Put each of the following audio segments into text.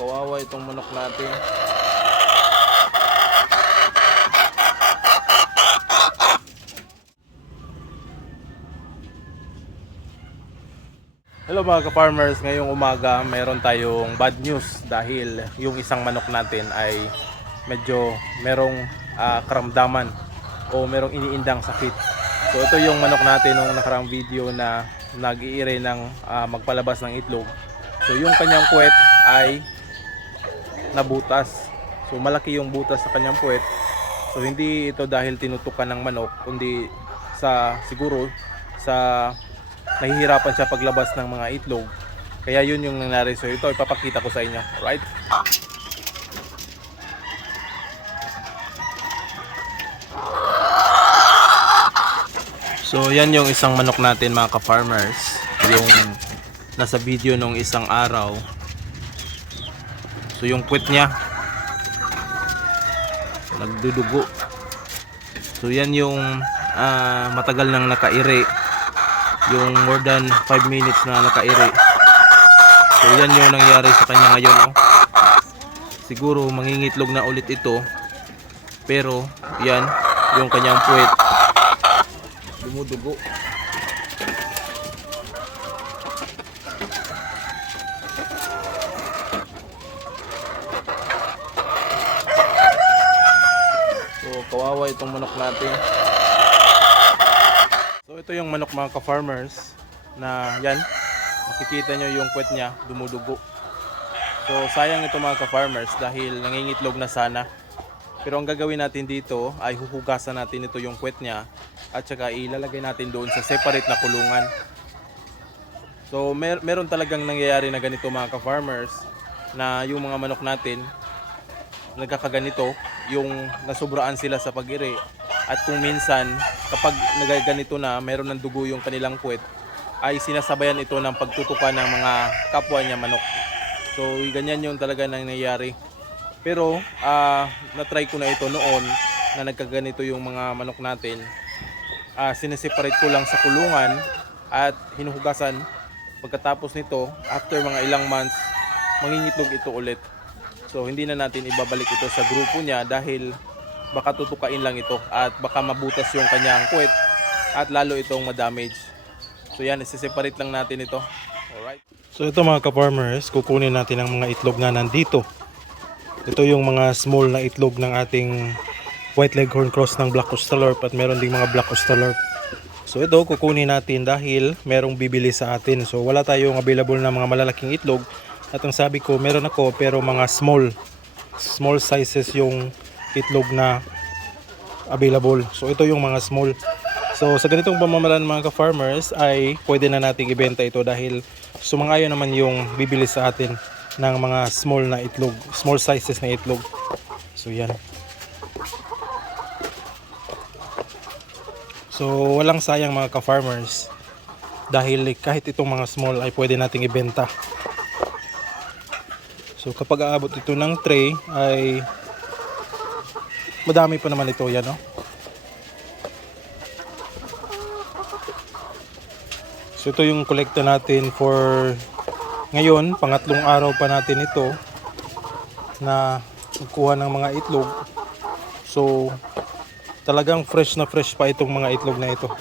kawawa itong manok natin. Hello mga ka-farmers, ngayong umaga mayroon tayong bad news dahil yung isang manok natin ay medyo merong ah, karamdaman o merong iniindang sakit. So ito yung manok natin nung nakarang video na nag-iire ng ah, magpalabas ng itlog. So yung kanyang puwet ay nabutas. So malaki yung butas sa kanyang puwet. So hindi ito dahil tinutukan ng manok kundi sa siguro sa nahihirapan siya paglabas ng mga itlog. Kaya yun yung nangyari. So ito ipapakita ko sa inyo. Right? So yan yung isang manok natin mga ka-farmers. Yung nasa video nung isang araw. So yung quit niya nagdudugo. So yan yung ah, matagal nang nakaire. Yung more than 5 minutes na nakaire. So yan yung nangyari sa kanya ngayon. Oh. Siguro mangingitlog na ulit ito. Pero yan yung kanyang puwet. Dumudugo. So, kawawa itong manok natin. So, ito yung manok mga ka-farmers na yan. Makikita nyo yung puwet niya, dumudugo. So, sayang ito mga ka-farmers dahil nangingitlog na sana. Pero ang gagawin natin dito ay huhugasan natin ito yung puwet niya at saka ilalagay natin doon sa separate na kulungan. So, mer- meron talagang nangyayari na ganito mga ka-farmers na yung mga manok natin nagkakaganito, yung nasubraan sila sa pag-iri. At kung minsan, kapag nagaganito na, meron ng dugo yung kanilang puwet, ay sinasabayan ito ng pagtutukan ng mga kapwa niya manok. So, ganyan yung talaga nangyayari. Pero, ah na-try ko na ito noon na nagkaganito yung mga manok natin. Ah sineseparate ko lang sa kulungan at hinuhugasan. Pagkatapos nito, after mga ilang months, mangingitlog ito ulit. So hindi na natin ibabalik ito sa grupo niya dahil baka tutukain lang ito at baka mabutas yung kanyang puwet at lalo itong madamage. So yan, isi-separate lang natin ito. Alright. So ito mga ka-farmers, kukunin natin ang mga itlog na nandito. Ito yung mga small na itlog ng ating white leghorn cross ng black Australorp at meron ding mga black Australorp. So ito kukunin natin dahil merong bibili sa atin. So wala tayong available na mga malalaking itlog. At ang sabi ko, meron ako pero mga small. Small sizes yung itlog na available. So ito yung mga small. So sa ganitong pamamaraan mga ka-farmers ay pwede na nating ibenta ito dahil sumangayon naman yung bibili sa atin ng mga small na itlog, small sizes na itlog. So yan. So walang sayang mga ka-farmers dahil kahit itong mga small ay pwede nating ibenta. So kapag aabot ito ng tray ay madami pa naman ito yan no. So ito yung kolekta natin for ngayon, pangatlong araw pa natin ito na magkuha ng mga itlog. So talagang fresh na fresh pa itong mga itlog na ito.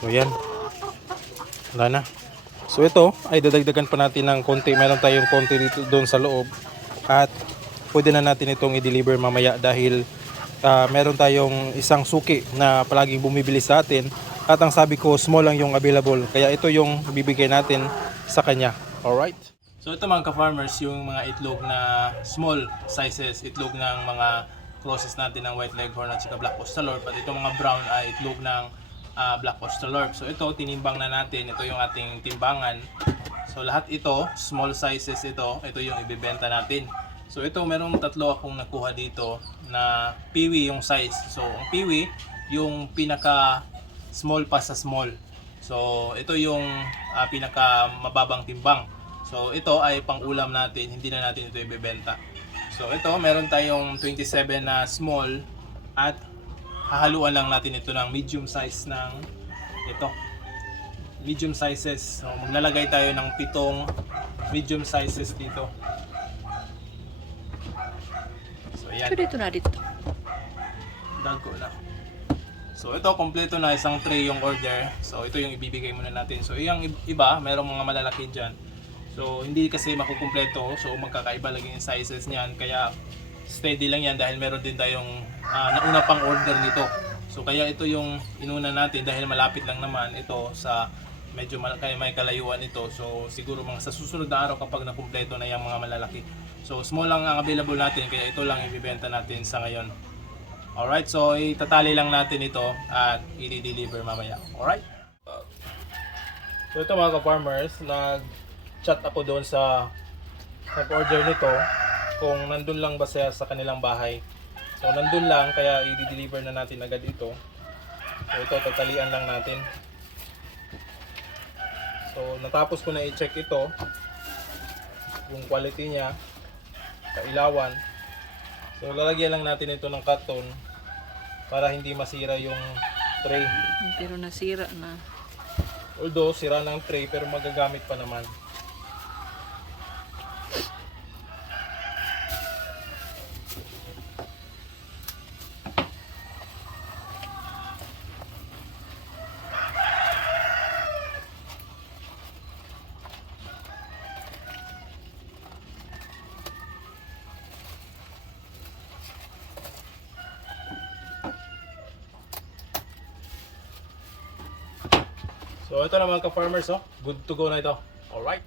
So yan. Wala na. So ito ay dadagdagan pa natin ng konti. Meron tayong konti dito doon sa loob. At pwede na natin itong i-deliver mamaya dahil ah, meron tayong isang suki na palaging bumibili sa atin. At ang sabi ko, small lang yung available. Kaya ito yung bibigay natin sa kanya. Alright? So ito mga ka-farmers, yung mga itlog na small sizes, itlog ng mga crosses natin ng white leghorn at saka black Australorp. At itong mga brown ay itlog ng ah, black Australorp. So ito, tinimbang na natin. Ito yung ating timbangan. So lahat ito, small sizes ito. Ito yung ibibenta natin. So ito, meron tatlo akong nakuha dito na piwi yung size. So ang piwi, yung pinaka small pa sa small. So ito yung ah, pinaka mababang timbang. So ito ay pang-ulam natin, hindi na natin ito ibebenta. So ito, meron tayong 27 na small at hahaluan lang natin ito ng medium size ng ito. Medium sizes. So maglalagay tayo ng pitong medium sizes dito. So yan. So dito na dito. Dago na. So ito, kompleto na isang tray yung order. So ito yung ibibigay muna natin. So yung iba, merong mga malalaki dyan. So hindi kasi makukumpleto. So magkakaiba lang yung sizes niyan. Kaya steady lang yan dahil meron din tayong ah, nauna pang order nito. So kaya ito yung inuna natin dahil malapit lang naman ito sa medyo mal- kaya may kalayuan ito. So siguro mga sa susunod na araw kapag nakumpleto na yung mga malalaki. So small lang ang available natin kaya ito lang ibibenta natin sa ngayon. Alright, so itatali lang natin ito at i-deliver mamaya. Alright? So ito mga ka-farmers, nag-chat ako doon sa nag-order nito kung nandun lang ba siya sa kanilang bahay. So nandun lang, kaya i-deliver na natin agad ito. So ito, tatalian lang natin. So natapos ko na i-check ito, yung quality niya, kailawan. So lalagyan lang natin ito ng karton para hindi masira yung tray. Pero nasira na. Although sira ng tray pero magagamit pa naman. So ito na mga ka-farmers, oh. good to go na ito. Alright.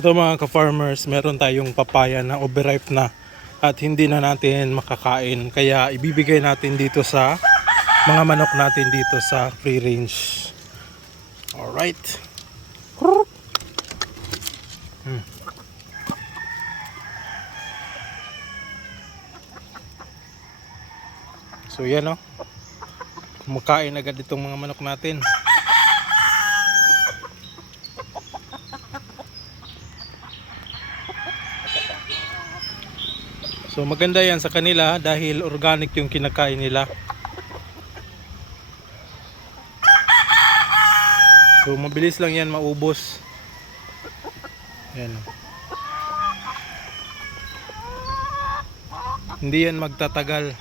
Ito mga ka-farmers, meron tayong papaya na overripe na at hindi na natin makakain. Kaya ibibigay natin dito sa mga manok natin dito sa free range. Alright. Hmm. So yan o. Kumakain agad itong mga manok natin. So maganda yan sa kanila dahil organic yung kinakain nila. So mabilis lang yan maubos. Yan. Hindi yan magtatagal.